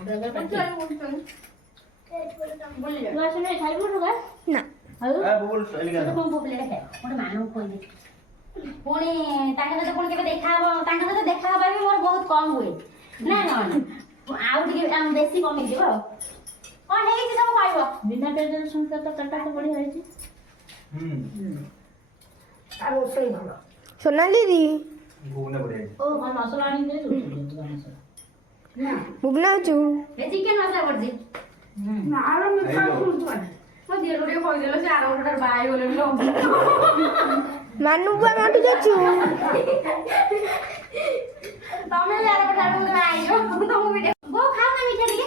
ନା ପୁଣି ତାଙ୍କ ସହିତ ପୁଣି କେବେ ଦେଖାହବ ତାଙ୍କ ସହିତ ଦେଖାହବା ବି ମୋର ବହୁତ କମ ହୁଏ ନା ଆଉ ଟିକେ ବେଶୀ କମିଯିବ ଆଉ କଣ ହେଇଛି ସବୁ କହିବ ବିନା ପିଆଜ ରସୁଣ ତରକାରୀଟା ତ ବଢିଆ ହେଇଛି। ଆଉ ରୋଷେଇ ଭଲ। ସୋନାଲି ଦି ମସଲା ଆଣି ଦେଇଛୁ ଭୁବନା ଅଛୁ ଏ ଚିକେନ ମସଲା ପଡିଛି ନା ଆଉ ମିଠା ଶୁଣୁଛୁ ମୋ ଝିଅ ଟିକେ କହିଦେଲ ସେ ଆର ଗୋଟେ ବାହା ହେଇଗଲେଣି ଲୋ ମାନୁ ବୁଆ ମାଠୁ ଯାଉଛୁ ତମେ ବି ଆର ଗୋଟେ ବାହା ହେଇଯିବ ତମକୁ ବି ବୋଉ ଖାଉ ନା ମିଠା ଟିକେ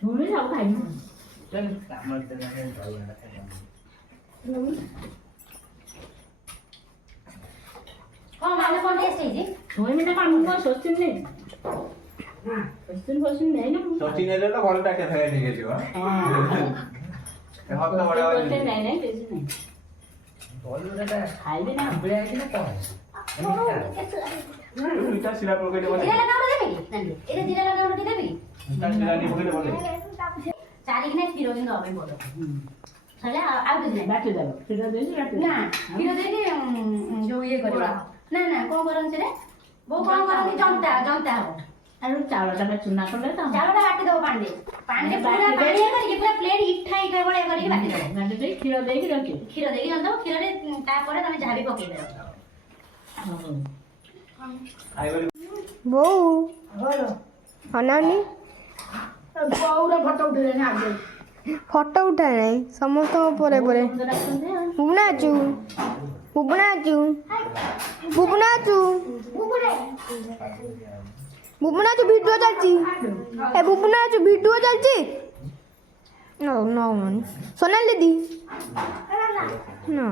ଛୁଣି ସବୁ ଖାଇବୁ। କଣ ମାନେ କଣ ଟେଷ୍ଟ ହେଇଛି ଛୁଇଁ ମିଠା କଣ ମୁଁ କଣ ସଚିନ ନେଇ ସଚିନ ନେଇ ନା ସଚିନ ହେଲେ ତ ଭଲ ଟାକେ ଖାଇବା ଟିକେ ଯିବ ହତ ବଡ ନାଇଁ ନାଇଁ କିଛି ନାହିଁ ଖାଇବି ନା ମିଠା ସିରା ପକେଇଲେ ଭଲ ଜିରା ଲଙ୍କା ଗୁଣ୍ଡ ଦେବି କି ନାନି ଏରେ ଜିରା ଲଙ୍କା ଗୁଣ୍ଡ ଟିକେ ଦେବି ମିଠା ସିରା ନି ପକେଇଲେ ଭଲ ଚାରି କିନା କ୍ଷୀର କିନ୍ତୁ ଦବା ପାଇଁ ଭଲ ହେଲେ ଆଉ କିଛି ନାହିଁ ବାଟି ଦେବ କ୍ଷୀର ଦେଇକି ବାଟି ନା କ୍ଷୀର ଦେଇକି ଯୋଉ ଇଏ କରିବା ନା ନା କଣ କରନ୍ତି ରେ ବୋଉ କଣ କରନ୍ତି ଜନ୍ତା ହବ ଆଉ ଚାଉଳଟା ଚୁନା କଲେ ତ ଚାଉଳଟା ବାଟି ଦବ ପାଣିରେ ପୁରା ପାଣିଆ କରିକି ପୁରା ପ୍ଲେଟ ଇଠା ଇଠା ଭଳିଆ କରିକି ବାଟି ଦବ ବାଟି ଦେଇ କ୍ଷୀର ଦେଇକି ରଖିବ। କ୍ଷୀର ଦେଇକି ରଖିଦବ କ୍ଷୀରରେ ତାପରେ ତମେ ଯାହା ବି ପକେଇ ଦେବ ଖାଇବାରେ ବୋଉ ଭଲ। ଅନାନି ବୋଉର ଫଟୋ ଉଠେଇଲେଣି ଆଗେ। ଫଟୋ ଉଠା ନାହିଁ ସମସ୍ତଙ୍କ ପରେ ପରେ ଭୁବନା ଅଛୁ ଭୁବନା ଅଛୁ ଭୁବନା ଅଛୁ ଭୁବନା ଅଛୁ ଭିଡ଼ିଓ ଚାଲିଛି ଏ ଭୁବନା ଅଛୁ ଭିଡ଼ିଓ ଚାଲିଛି ନଉନି ସୋନାଲି ଦିଦି ନା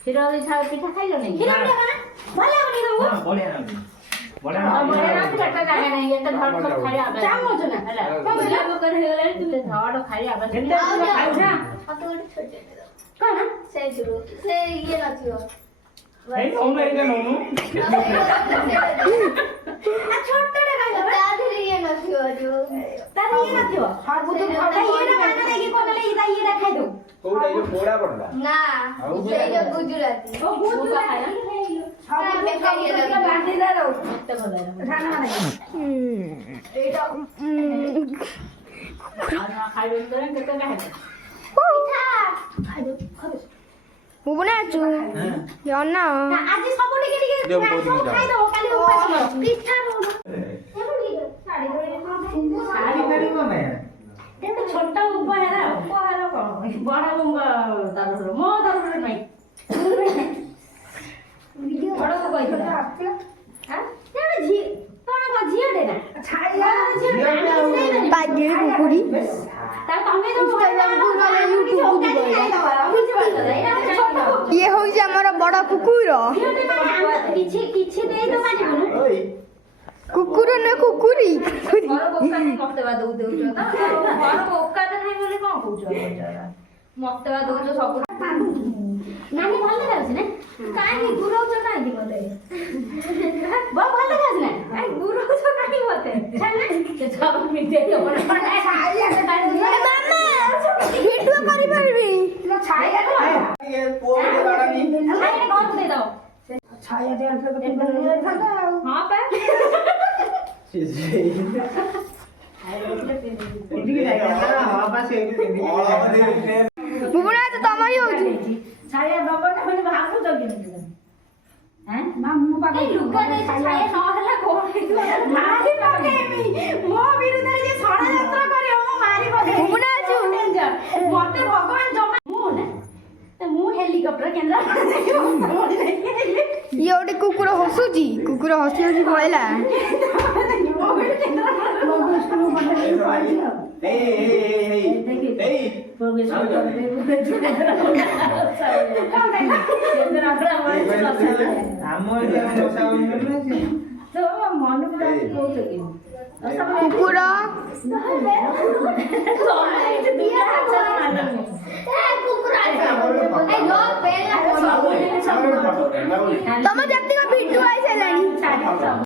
କ୍ଷୀର ପିଠା ଖାଇଲ ନାଇଁ କ୍ଷୀର ପିଠା କଣ ଭଲ ଲାଗୁନି ତମକୁ ବଢିଆ ଲାଗୁଛି ବଢିଆ ଚାମଚ ନା ହେଲା କଣ ସେଇଥିରୁ ସେ ଇଏ ନଥିବ ଏଇ ନଉନୁ ଏଇଟା ନଉନୁ ଛୋଟଟା ଖାଇଲ ତା ଦେହରେ ଇଏ ନଥିବ ଯୋଉ ତାର ଇଏ ନଥିବ ସବୁ ତ ଇଏଟା ମାନ ଦେଇକି କହିଲେ ଇଏଟା ଖାଇଦଉ କୋଉଟା ଏଇ ପୋଡା ପଡଲା ନା ସେଇ ଯୋଉ ଗୁଜୁରାତି ଭୁବନା ଅଛୁ ଅନା ଆଜି ସବୁ ଟିକେ ଟିକେ ଯୋଉ ବହୁତ ସବୁ ମଜା। ଖାଇଦବ କାଲି ଉପାସ କର ପିଠା ଏତେ ଛୋଟ ଉପହାର ଉପହାର କଣ ବଡ ତରଫରୁ ମୋ ତରଫରୁ ନାହିଁ ବଡକୁ କହିଥିଲା ଝିଅଟେ ନା ପାଗିଳି କୁକୁରି ତମେ ଇଏ ହଉଛି ଆମର ବଡ କୁକୁର କିଛି କିଛି ଦେଇ ତ ପାରିବୁନି କୁକୁର ନା କୁକୁରି କୁକୁରି ମତେ ବା ଦଉଛ ତ ଘର ଓକାତ ନାହିଁ ବୋଲି କଣ କହୁଛ ମତେ ବା ଦଉଛ ସବୁ ନାନୀ ଭଲ ଲାଗୁଛି ନା କାହିଁକି ଗୁରଉଛ କାହିଁକି ମତେ ବହୁ ଭଲ ଲାଗୁଛି ନା କାହିଁକି ଗୁରଉଛ କାହିଁକି ମତେ ସେ ସବୁ ମିଠେଇ ଭିଡ଼ିଓ କରିପାରିବି ଛାୟା ଛାୟା ଦେଇଥାନ୍ତା ଆଉ ହଁ ପା ଭୁବନା ଅଛୁ ତମରି ହଉଛି ଛାୟା ଦବ ନା ମାନେ ଭାବୁଛ କେମିତି ନା ମୁଁ ପାଖରେ ଲୁଗା ଦେଇଛି ଛାୟା ନହେଲା କଣ ହେଇଥିବ ମାରି ପକେଇବି ମୋ ବିରୁଦ୍ଧରେ ଯେ ଷଡ଼ଯନ୍ତ୍ର କରିବ ମୁଁ ମାରି ପକେଇବି ଭୁବନା ଅଛୁ ମତେ ଭଗବାନ ଜମା ମୁଁ ହେଲିକପ୍ଟର କେନ୍ଦ୍ର ଇଏ ଗୋଟେ କୁକୁର ହସୁଛି କୁକୁର ହସି ହସି ପଳେଇଲା କୁକୁର ତମ ଯେତିକ ଭିଡ଼ିଓ ଆଇସାରିଲାଣି